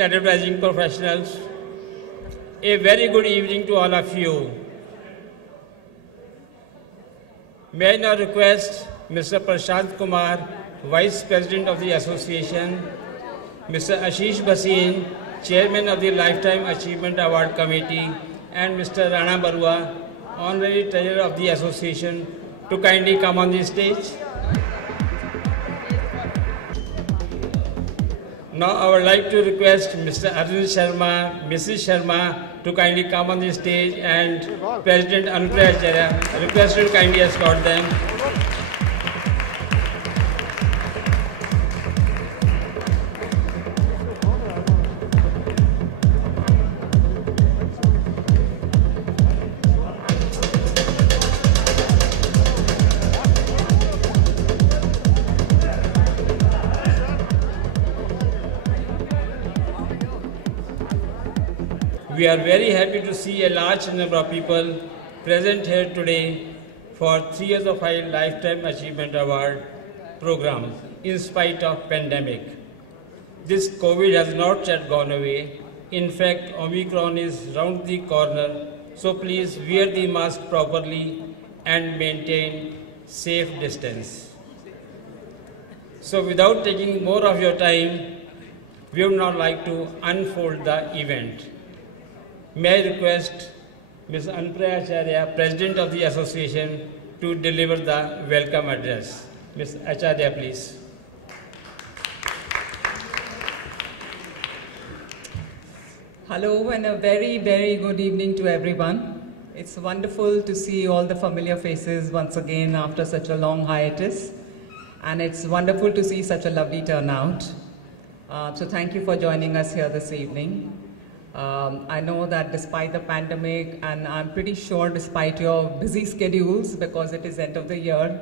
Advertising professionals, a very good evening to all of you. May I now request Mr. Prashant Kumar, Vice President of the Association, Mr. Ashish Bhasin, Chairman of the Lifetime Achievement Award Committee, and Mr. Rana Barua, Honorary Treasurer of the Association, to kindly come on the stage. Now I would like to request Mr. Arvind Sharma, Mrs. Sharma to kindly come on the stage, and President Anupriya Acharya requested to kindly escort them. We are very happy to see a large number of people present here today for 3 years of High Lifetime Achievement Award program in spite of pandemic. This COVID has not yet gone away. In fact, Omicron is round the corner, so please wear the mask properly and maintain safe distance. So without taking more of your time, we would now like to unfold the event. May I request Ms. Anupriya Acharya, President of the Association, to deliver the welcome address. Ms. Acharya, please. Hello and a very, very good evening to everyone. It's wonderful to see all the familiar faces once again after such a long hiatus. And it's wonderful to see such a lovely turnout. So thank you for joining us here this evening. I know that despite the pandemic, and I'm pretty sure despite your busy schedules, because it is end of the year,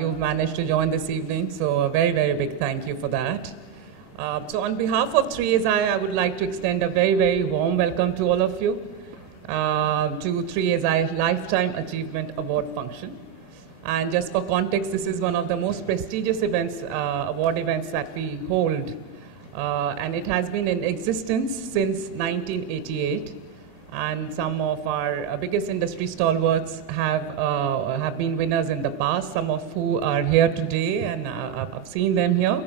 you've managed to join this evening. So a very, very big thank you for that. So on behalf of 3SI, I would like to extend a very, very warm welcome to all of you to 3SI Lifetime Achievement Award function. And just for context, this is one of the most prestigious events, award events that we hold. And it has been in existence since 1988, and some of our biggest industry stalwarts have been winners in the past, some of who are here today, and I've seen them here.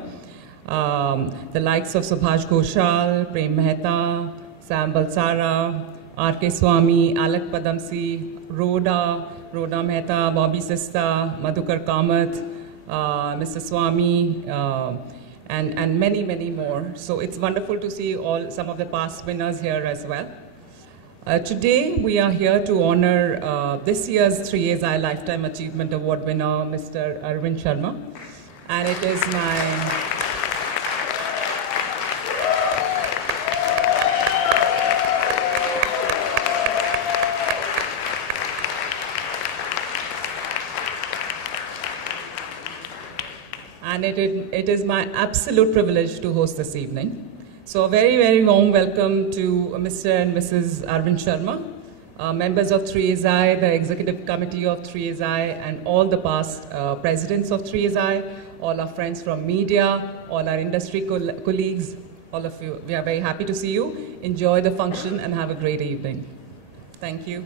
The likes of Subhash Ghoshal, Prem Mehta, Sam Balsara, R.K. Swamy, Alak Padamsee, Rhoda Mehta, Bobby Sista, Madhukar Kamath, Mr. Swamy, and many, many more. So it's wonderful to see some of the past winners here as well. Today we are here to honor this year's 3SI Lifetime Achievement Award winner, Mr. Arvind Sharma. And it is it is my absolute privilege to host this evening. So a very, very warm welcome to Mr. and Mrs. Arvind Sharma, members of 3SI, the executive committee of 3SI, and all the past presidents of 3SI, all our friends from media, all our industry colleagues, all of you. We are very happy to see you. Enjoy the function and have a great evening. Thank you.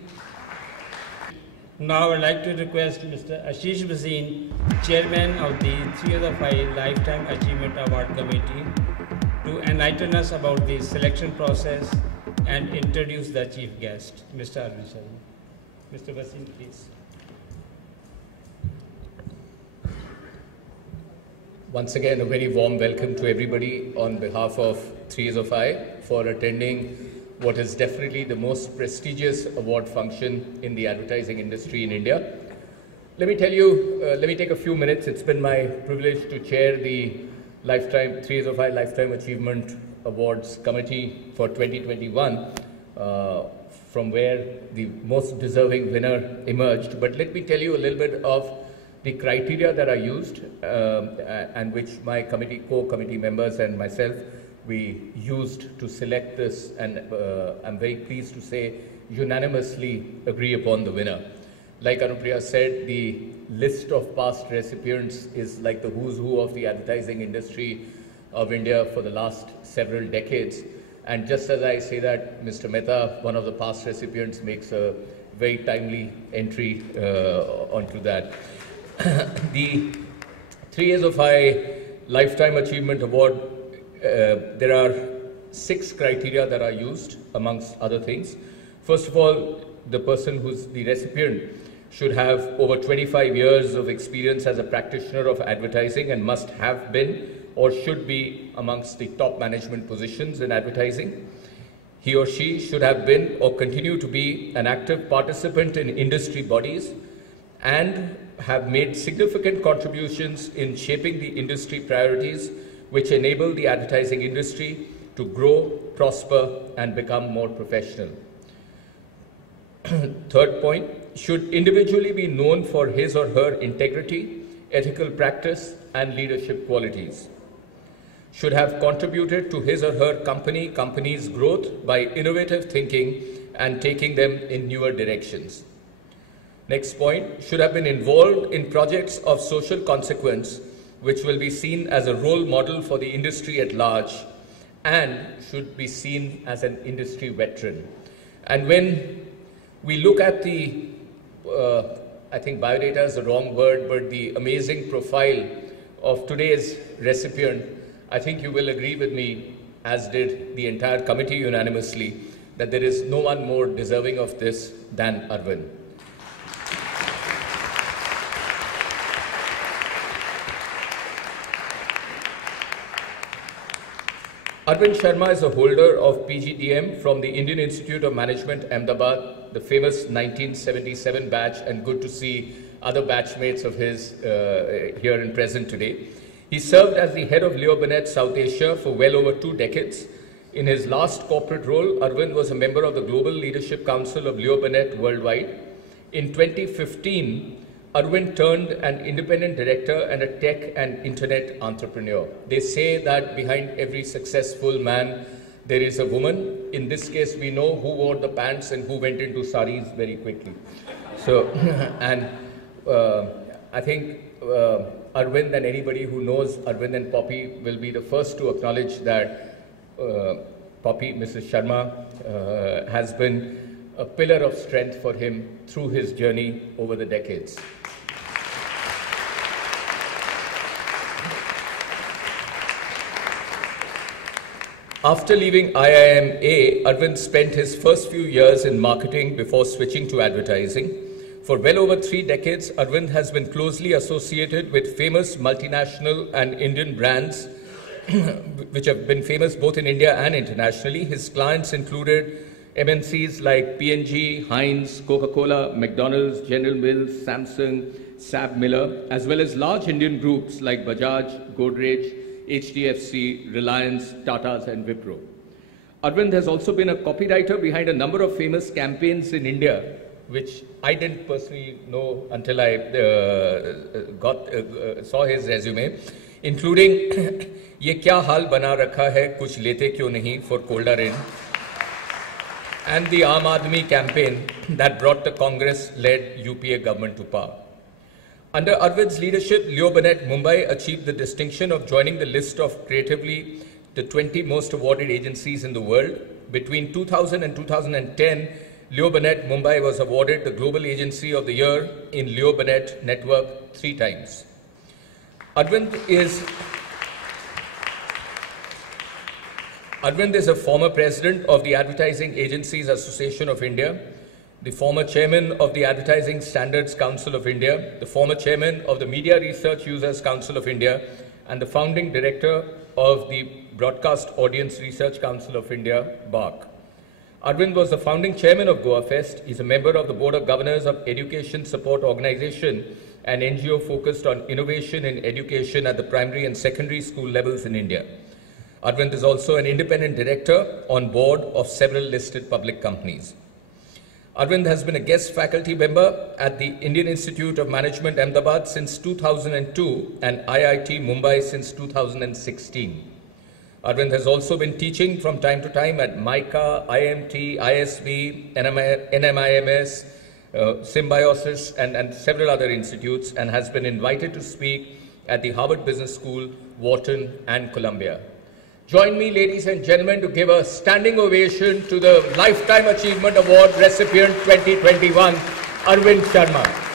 Now I would like to request Mr. Ashish Bhasin, Chairman of the 3 years of High Lifetime Achievement Award Committee, to enlighten us about the selection process and introduce the chief guest, Mr. Arvind Sharma. Mr. Bhasin, please. Once again, a very warm welcome to everybody on behalf of 3 years of High for attending what is definitely the most prestigious award function in the advertising industry in India. Let me tell you, let me take a few minutes. It's been my privilege to chair the 3 years of High Lifetime Achievement Awards Committee for 2021, from where the most deserving winner emerged. But let me tell you a little bit of the criteria that are used and which my co-committee members and myself we used to select this, and I'm very pleased to say unanimously agree upon the winner. Like Anupriya said, the list of past recipients is like the who's who of the advertising industry of India for the last several decades. And just as I say that, Mr. Mehta, one of the past recipients, makes a very timely entry onto that. The 3 Years of High Lifetime Achievement Award, there are 6 criteria that are used, amongst other things. First of all, the person who's the recipient should have over 25 years of experience as a practitioner of advertising and must have been or should be amongst the top management positions in advertising. He or she should have been or continue to be an active participant in industry bodies and have made significant contributions in shaping the industry priorities which enable the advertising industry to grow, prosper, and become more professional. Third point, should individually be known for his or her integrity, ethical practice, and leadership qualities. Should have contributed to his or her company's growth by innovative thinking and taking them in newer directions. Next point, should have been involved in projects of social consequence which will be seen as a role model for the industry at large and should be seen as an industry veteran. And when we look at the, I think biodata is the wrong word, but the amazing profile of today's recipient, I think you will agree with me, as did the entire committee unanimously, that there is no one more deserving of this than Arvind. Arvind Sharma is a holder of PGDM from the Indian Institute of Management, Ahmedabad, the famous 1977 batch, and good to see other batchmates of his here and present today. He served as the head of Leo Burnett South Asia for well over 2 decades. In his last corporate role, Arvind was a member of the Global Leadership Council of Leo Burnett Worldwide. In 2015, Arvind turned an independent director and a tech and internet entrepreneur. They say that behind every successful man, there is a woman. In this case, we know who wore the pants and who went into saris very quickly. So, and I think Arvind and anybody who knows Arvind and Poppy will be the first to acknowledge that Poppy, Mrs. Sharma, has been a pillar of strength for him through his journey over the decades. After leaving IIMA, Arvind spent his first few years in marketing before switching to advertising. For well over 3 decades, Arvind has been closely associated with famous multinational and Indian brands which have been famous both in India and internationally. His clients included MNCs like P&G, Heinz, Coca-Cola, McDonald's, General Mills, Samsung, Sab Miller, as well as large Indian groups like Bajaj, Godrej, HDFC, Reliance, Tatas, and Wipro. Arvind has also been a copywriter behind a number of famous campaigns in India, which I didn't personally know until I saw his resume, including "Ye kya hal bana rakha hai, kuch lete kyun nahi" for Kolda-Rin, and the Aam Aadmi campaign that brought the Congress-led UPA government to power. Under Arvind's leadership, Leo Burnett Mumbai achieved the distinction of joining the list of creatively the 20 most awarded agencies in the world. Between 2000 and 2010, Leo Burnett Mumbai was awarded the Global Agency of the Year in Leo Burnett Network 3 times. Arvind is a former president of the Advertising Agencies Association of India, the former chairman of the Advertising Standards Council of India, the former chairman of the Media Research Users Council of India, and the founding director of the Broadcast Audience Research Council of India, BARC. Arvind was the founding chairman of Goa Fest. He's a member of the Board of Governors of Education Support Organization, an NGO focused on innovation in education at the primary and secondary school levels in India. Arvind is also an independent director on board of several listed public companies. Arvind has been a guest faculty member at the Indian Institute of Management, Ahmedabad since 2002 and IIT Mumbai since 2016. Arvind has also been teaching from time to time at MICA, IMT, ISB, NMIMS, Symbiosis, and several other institutes, and has been invited to speak at the Harvard Business School, Wharton, and Columbia. Join me, ladies and gentlemen, to give a standing ovation to the Lifetime Achievement Award recipient 2021, Arvind Sharma.